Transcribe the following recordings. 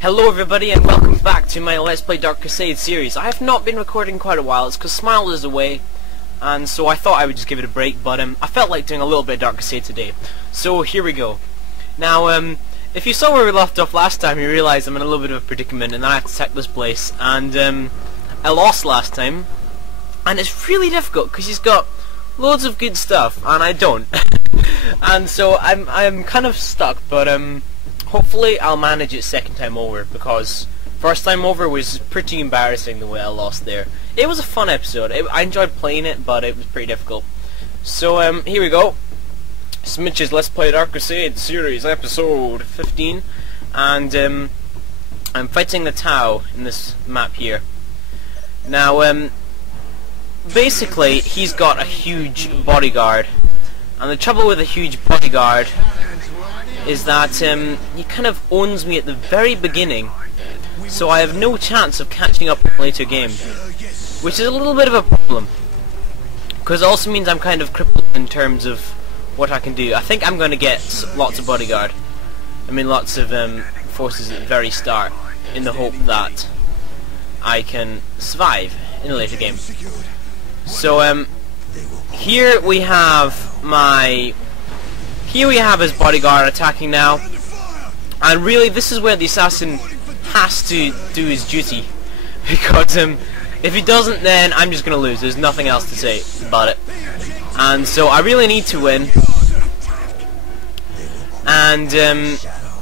Hello everybody and welcome back to my Let's Play Dark Crusade series. I have not been recording quite a while, it's because Smile is away, and so I thought I would just give it a break, but I felt like doing a little bit of Dark Crusade today. So here we go. Now, if you saw where we left off last time, you realise I'm in a little bit of a predicament, and I have to attack this place, and I lost last time, and it's really difficult, because he's got loads of good stuff, and I don't. And so I'm kind of stuck, but hopefully I'll manage it second time over, because first time over was pretty embarrassing the way I lost there. It was a fun episode. I enjoyed playing it, but it was pretty difficult. So here we go. Smitch's Let's Play Dark Crusade series, episode 15, and I'm fighting the Tau in this map here. Now, basically he's got a huge bodyguard, and the trouble with a huge bodyguard is that he kind of owns me at the very beginning, so I have no chance of catching up in a later game, which is a little bit of a problem, because it also means I'm kind of crippled in terms of what I can do. I think I'm going to get lots of bodyguard, lots of forces at the very start, in the hope that I can survive in a later game. So here we have his bodyguard attacking now, and really this is where the assassin has to do his duty, because if he doesn't, then I'm just gonna lose. There's nothing else to say about it, and so I really need to win, and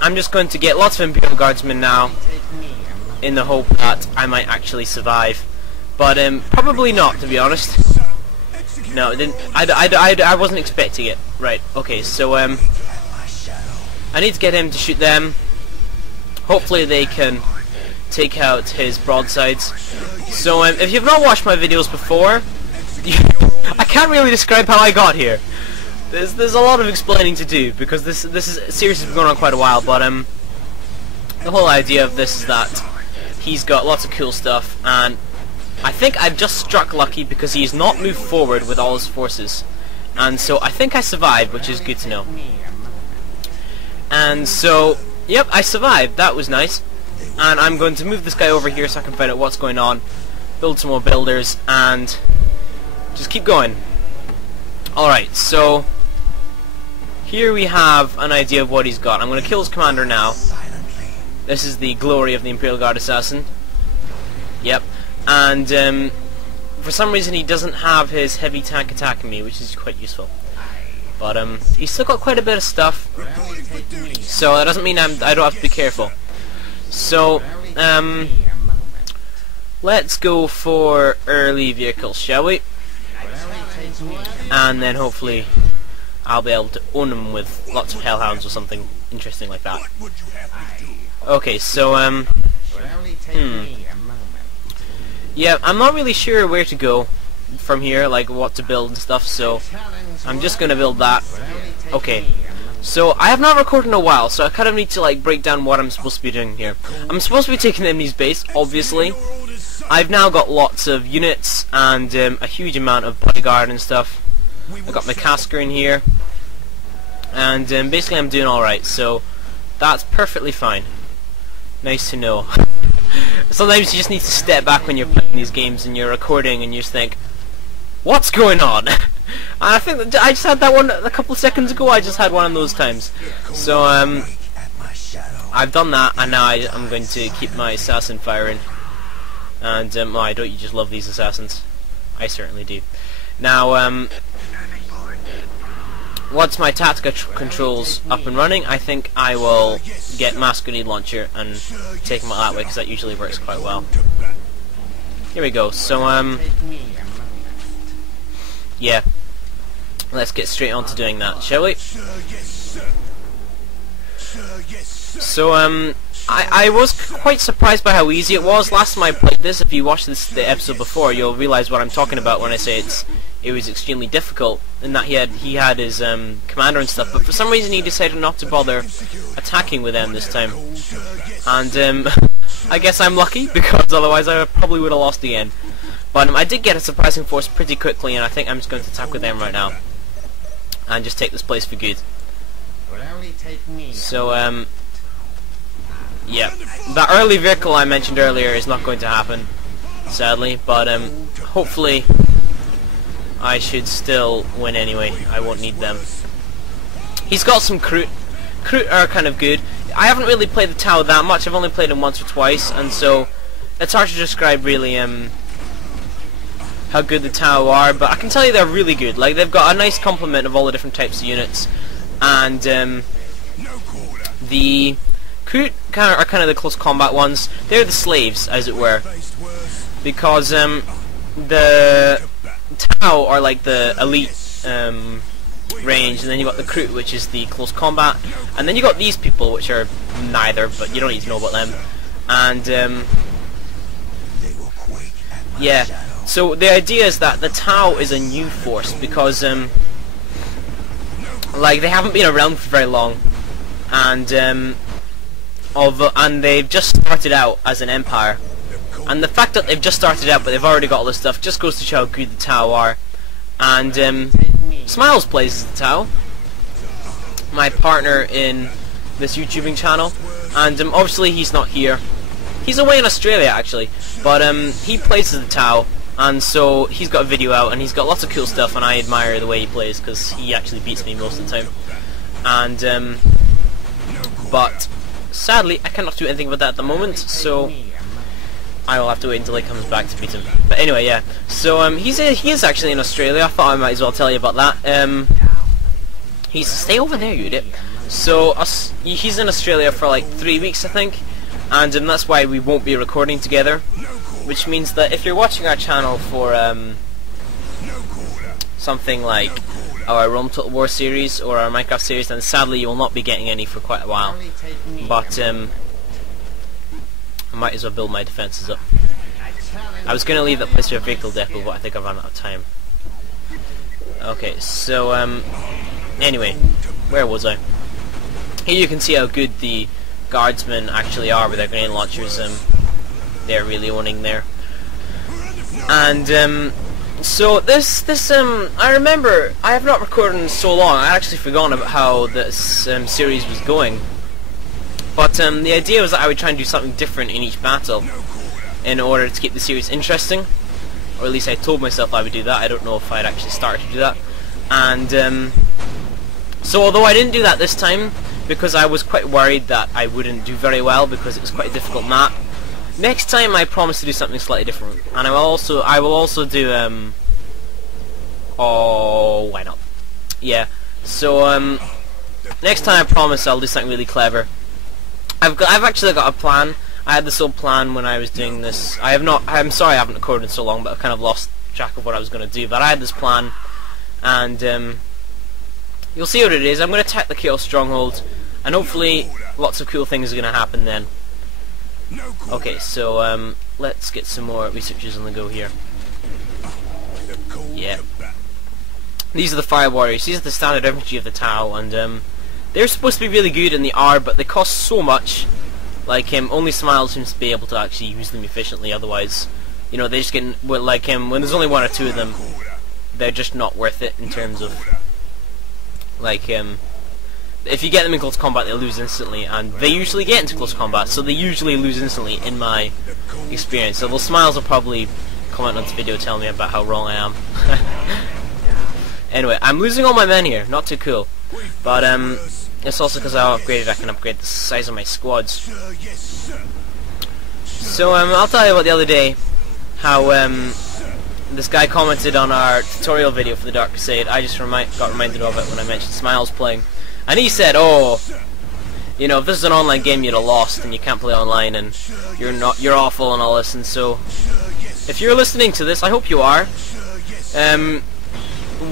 I'm just going to get lots of Imperial Guardsmen now in the hope that I might actually survive, but probably not, to be honest. No, it didn't. I wasn't expecting it. Right, okay, so I need to get him to shoot them. Hopefully they can take out his broadsides. So if you've not watched my videos before, I can't really describe how I got here. There's a lot of explaining to do, because this series has been going on quite a while, but the whole idea of this is that he's got lots of cool stuff, and I think I've just struck lucky because he has not moved forward with all his forces, and so I think I survived, which is good to know. And so, yep, I survived. That was nice. And I'm going to move this guy over here so I can find out what's going on, build some more builders, and just keep going. Alright, so here we have an idea of what he's got. I'm going to kill his commander now. This is the glory of the Imperial Guard assassin. Yep. And for some reason he doesn't have his heavy tank attacking me, which is quite useful. But he's still got quite a bit of stuff, so that doesn't mean I don't have to be careful. So let's go for early vehicles, shall we? And then hopefully I'll be able to own him with lots of hellhounds or something interesting like that. Okay, so yeah, I'm not really sure where to go from here, like what to build and stuff, so I'm just gonna build that. Okay, so I have not recorded in a while, so I kind of need to like break down what I'm supposed to be doing here. I'm supposed to be taking the enemy's base, obviously. I've now got lots of units and a huge amount of bodyguard and stuff. I've got my casker in here, and basically I'm doing alright, so that's perfectly fine. Nice to know. Sometimes you just need to step back when you're playing these games and you're recording and you just think, what's going on? And I think that I just had that one a couple of seconds ago. I just had one of those times. So I've done that, and now I'm going to keep my assassin firing. And why don't you just love these assassins? I certainly do. Now once my tactical controls up and running, I think I will get Mass Grenade Launcher and take them out that way, because that usually works quite well. Here we go. So yeah, let's get straight on to doing that, shall we? So I was quite surprised by how easy it was. Last time I played this, if you watched the episode before, you'll realise what I'm talking about when I say it was extremely difficult, in that he had his commander and stuff, but for some reason he decided not to bother attacking with them this time. And I guess I'm lucky, because otherwise I probably would have lost again. But I did get a surprising force pretty quickly, and I think I'm just going to attack with them right now and just take this place for good. So yeah, that early vehicle I mentioned earlier is not going to happen, sadly, but hopefully I should still win anyway. I won't need them. He's got some Kroot. Kroot are kind of good. I haven't really played the Tau that much. I've only played him once or twice, and so it's hard to describe really how good the Tau are, but I can tell you they're really good. Like, they've got a nice complement of all the different types of units, and the Kroot are kind of the close combat ones. They're the slaves, as it were, because the Tau are like the elite range, and then you got the Kroot, which is the close combat, and then you got these people, which are neither, but you don't need to know about them. And yeah, so the idea is that the Tau is a new force because like, they haven't been around for very long, and they've just started out as an empire. And the fact that they've just started out, but they've already got all this stuff, just goes to show how good the Tau are. And Smiles plays as the Tau, my partner in this YouTubing channel, and obviously he's not here. He's away in Australia actually, but he plays as the Tau, and so he's got a video out, and he's got lots of cool stuff, and I admire the way he plays because he actually beats me most of the time. And but sadly I cannot do anything about that at the moment, so I will have to wait until he comes back to beat him. But anyway, yeah. So he is actually in Australia. I thought I might as well tell you about that. Stay over there, you idiot. So he's in Australia for like 3 weeks, I think, and that's why we won't be recording together. Which means that if you're watching our channel for something like our Rome Total War series or our Minecraft series, then sadly you will not be getting any for quite a while. But I might as well build my defences up. I was going to leave that place to a vehicle depot, but I think I've run out of time. Okay, so anyway, where was I? Here you can see how good the guardsmen actually are with their grenade launchers. They're really owning there. And so this I remember I have not recorded in so long. I actually forgotten about how this series was going. But the idea was that I would try and do something different in each battle in order to keep the series interesting, or at least I told myself I would do that. I don't know if I'd actually started to do that. And so although I didn't do that this time because I was quite worried that I wouldn't do very well because it was quite a difficult map, next time I promise to do something slightly different, and I will also do oh, why not? Yeah. So next time I promise I'll do something really clever. I've actually got a plan. I had this whole plan when I was doing this. I'm sorry I haven't recorded in so long, but I've kind of lost track of what I was going to do. But I had this plan, and you'll see what it is. I'm going to attack the Chaos Stronghold, and hopefully lots of cool things are going to happen then. Okay, so let's get some more researchers on the go here. Yeah. These are the Fire Warriors. These are the standard infantry of the Tau, and they're supposed to be really good, and they are, but they cost so much. Like only Smiles seems to be able to actually use them efficiently. Otherwise, you know, they just get like when there's only one or two of them, they're just not worth it in terms of like if you get them in close combat, they lose instantly, and they usually get into close combat, so they usually lose instantly in my experience. So those Smiles will probably comment on this video telling me about how wrong I am. Anyway, I'm losing all my men here. Not too cool, but it's also because I upgraded. I can upgrade the size of my squads. So I'll tell you about the other day how this guy commented on our tutorial video for the Dark Crusade. I just got reminded of it when I mentioned Smiles playing, and he said, "Oh, you know, if this is an online game, you'd have lost, and you can't play online, and you're awful and all this." And so, if you're listening to this, I hope you are.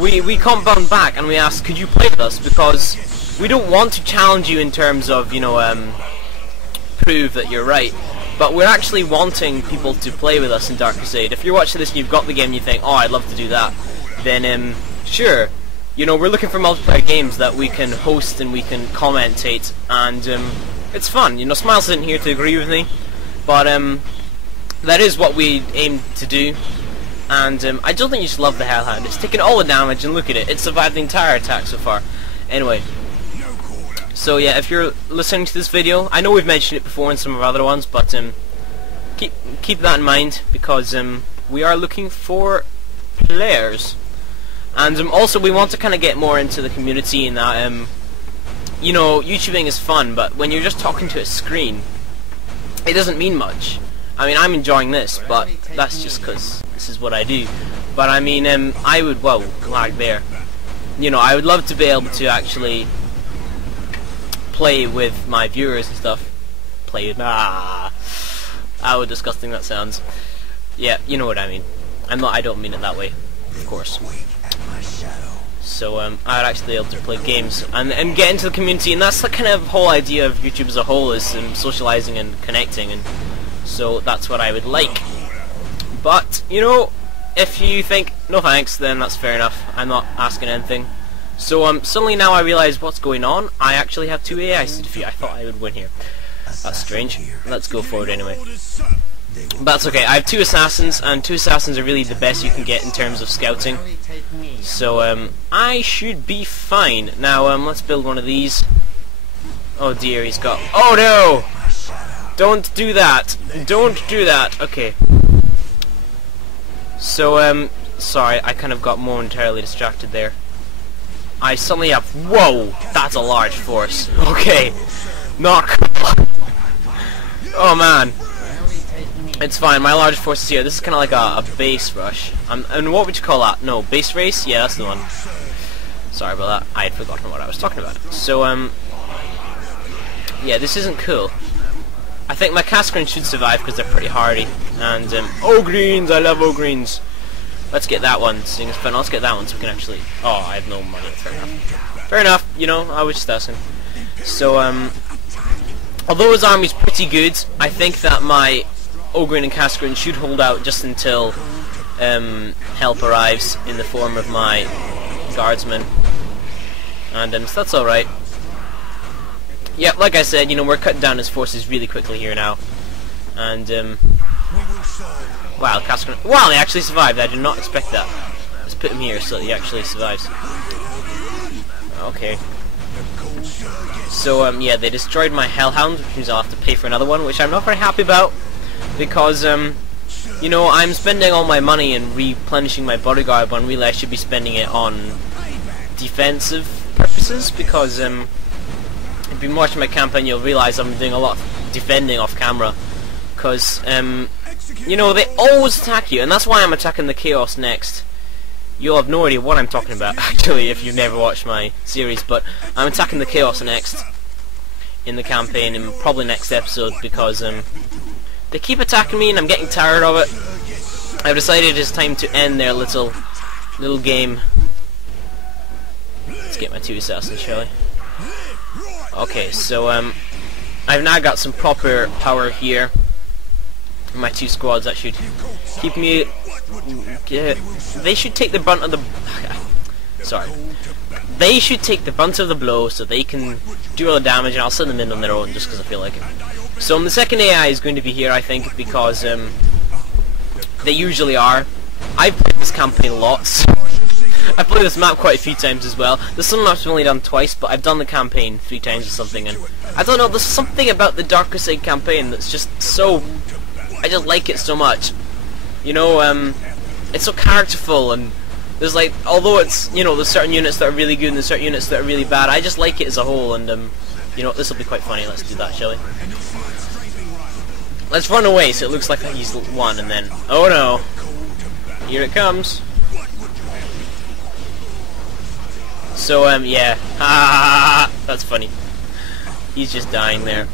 We comment back and we ask, could you play with us? Because we don't want to challenge you in terms of, you know, prove that you're right, but we're actually wanting people to play with us in Dark Crusade. If you're watching this and you've got the game and you think, oh, I'd love to do that, then sure, you know, we're looking for multiplayer games that we can host and we can commentate, and it's fun. You know, Smiles isn't here to agree with me, but that is what we aim to do. And I don't think you should love the Hellhound. It's taken all the damage, and look at it. It survived the entire attack so far. Anyway, So yeah, if you're listening to this video, I know we've mentioned it before in some of our other ones, but keep that in mind, because we are looking for players. And also we want to kind of get more into the community in that, you know, YouTubing is fun, but when you're just talking to a screen, it doesn't mean much. I mean, I'm enjoying this, but that's just because this is what I do. But I mean, I would, well, lag there. You know, I would love to be able to actually play with my viewers and stuff. Play with, how disgusting that sounds. Yeah, you know what I mean. I don't mean it that way, of course. So I would actually be able to play games and get into the community, and that's the kind of whole idea of YouTube as a whole, is socializing and connecting, and so that's what I would like. But you know, if you think no thanks, then that's fair enough. I'm not asking anything. So suddenly now I realize what's going on. I actually have 2 AIs to defeat. I thought I would win here. That's strange. Let's go forward anyway. But that's okay. I have 2 assassins, and 2 assassins are really the best you can get in terms of scouting. So I should be fine. Now let's build one of these. Oh dear, he's got... Oh no! Don't do that! Don't do that! Okay. So sorry, I kind of got momentarily distracted there. I suddenly have... Whoa! That's a large force. Okay. Not cool. Oh man. It's fine, my largest force is here. This is kind of like a base rush. And what would you call that? No, base race? Yeah, that's the one. Sorry about that. I had forgotten what I was talking about. So, yeah, this isn't cool. I think my Cascarins should survive because they're pretty hardy. And, Ogreens! I love Ogreens! Let's get that one. Seeing as fun, let's get that one so we can actually... Oh, I have no money. Fair enough. Fair enough, you know, I was just asking. So, although his army's pretty good, I think that my Ogrean and Cascarin should hold out just until help arrives in the form of my guardsmen, and so that's alright. Yeah, like I said, you know, we're cutting down his forces really quickly here now, and wow, Cascarin, wow, he actually survived. I did not expect that. Let's put him here so that he actually survives. Okay. So yeah, they destroyed my Hellhound, which means I'll have to pay for another one, which I'm not very happy about. Because, you know, I'm spending all my money in replenishing my bodyguard when really I should be spending it on defensive purposes, because, if you've been watching my campaign, you'll realise I'm doing a lot of defending off camera, because, you know, they always attack you, and that's why I'm attacking the Chaos next. You'll have no idea what I'm talking about, actually, if you've never watched my series, but I'm attacking the Chaos next in the campaign, and probably next episode, because, they keep attacking me and I'm getting tired of it. I've decided it's time to end their little game. Let's get my 2 assassins, shall we? Okay, so I've now got some proper power here. My 2 squads that should keep me... they should take the brunt of the... Sorry. They should take the brunt of the blow so they can do all the damage, and I'll send them in on their own just because I feel like it. So the second AI is going to be here, I think, because they usually are. I've played this campaign lots. I've played this map quite a few times as well. There's some maps I've only done twice, but I've done the campaign 3 times or something, and I don't know, there's something about the Dark Crusade campaign that's just so... I just like it so much. You know, it's so characterful, and there's like, although it's, you know, there's certain units that are really good and there's certain units that are really bad, I just like it as a whole, and you know, this will be quite funny. Let's do that, shall we? Let's run away so it looks like he's won, and then... Oh no! Here it comes! So, yeah. Ha! That's funny. He's just dying there.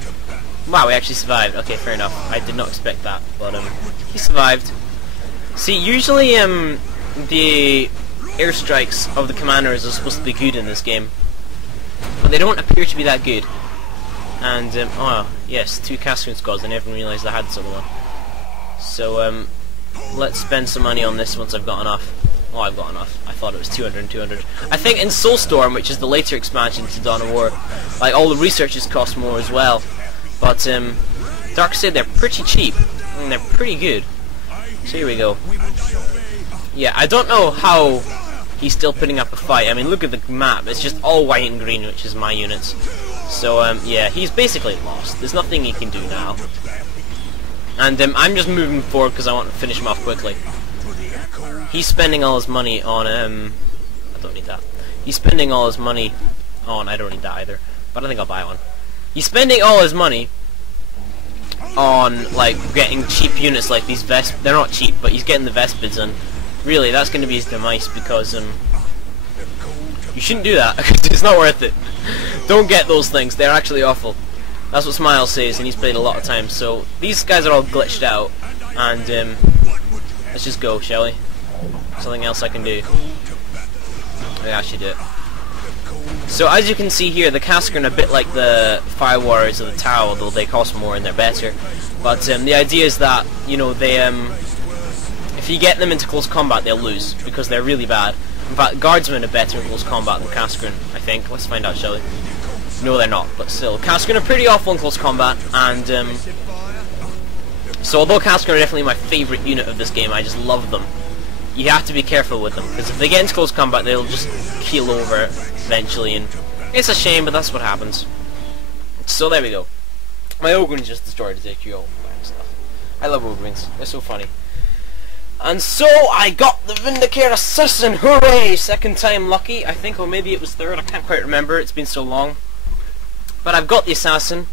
Wow, he actually survived. Okay, fair enough. I did not expect that, but, he survived. See, usually, the airstrikes of the commanders are supposed to be good in this game. But they don't appear to be that good. And, oh, yes, 2 Cascarin squads. I never realised I had someone. So, let's spend some money on this once I've got enough. Oh, I've got enough. I thought it was 200 and 200. I think in Soulstorm, which is the later expansion to Dawn of War, like, all the researches cost more as well. But, Dark Crusade, they're pretty cheap. And they're pretty good. So here we go. Yeah, I don't know how he's still putting up a fight. I mean, look at the map. It's just all white and green, which is my units. So yeah, he's basically lost. There's nothing he can do now. And I'm just moving forward because I want to finish him off quickly. He's spending all his money on I don't need that. He's spending all his money on, I don't need that either, but I think I'll buy one. He's spending all his money on like getting cheap units like these Vesp. They're not cheap, but he's getting the Vespids, and really that's going to be his demise because you shouldn't do that. It's not worth it. Don't get those things. They're actually awful. That's what Smile says, and he's played a lot of times. So these guys are all glitched out, and let's just go, shall we? Something else I can do. I actually do it. So as you can see here, the Casca are a bit like the Fire Warriors of the Tau, although they cost more and they're better. But the idea is that, you know, they if you get them into close combat, they'll lose because they're really bad. In fact, Guardsmen are better in close combat than Cascarin, I think. Let's find out, shall we? No, they're not, but still. Cascarin are pretty awful in close combat, and so although Cascarin are definitely my favourite unit of this game, I just love them. You have to be careful with them, because if they get into close combat, they'll just keel over eventually, and it's a shame, but that's what happens. So there we go. My Ogreens just destroyed his AQO and stuff. I love Ogreens. They're so funny. And so I got the Vindicare Assassin! Hooray! Second time lucky, I think, or maybe it was third. I can't quite remember. It's been so long. But I've got the Assassin,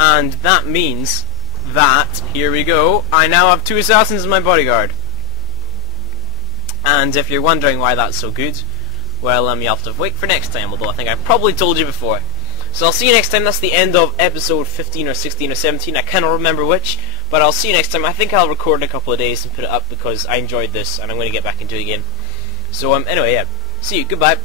and that means that, here we go, I now have 2 Assassins in my bodyguard. And if you're wondering why that's so good, well, you'll have to wait for next time, although I think I've probably told you before. So I'll see you next time. That's the end of episode 15 or 16 or 17, I cannot remember which, but I'll see you next time. I think I'll record in a couple of days and put it up because I enjoyed this, and I'm going to get back into it again. So anyway, yeah, see you, goodbye.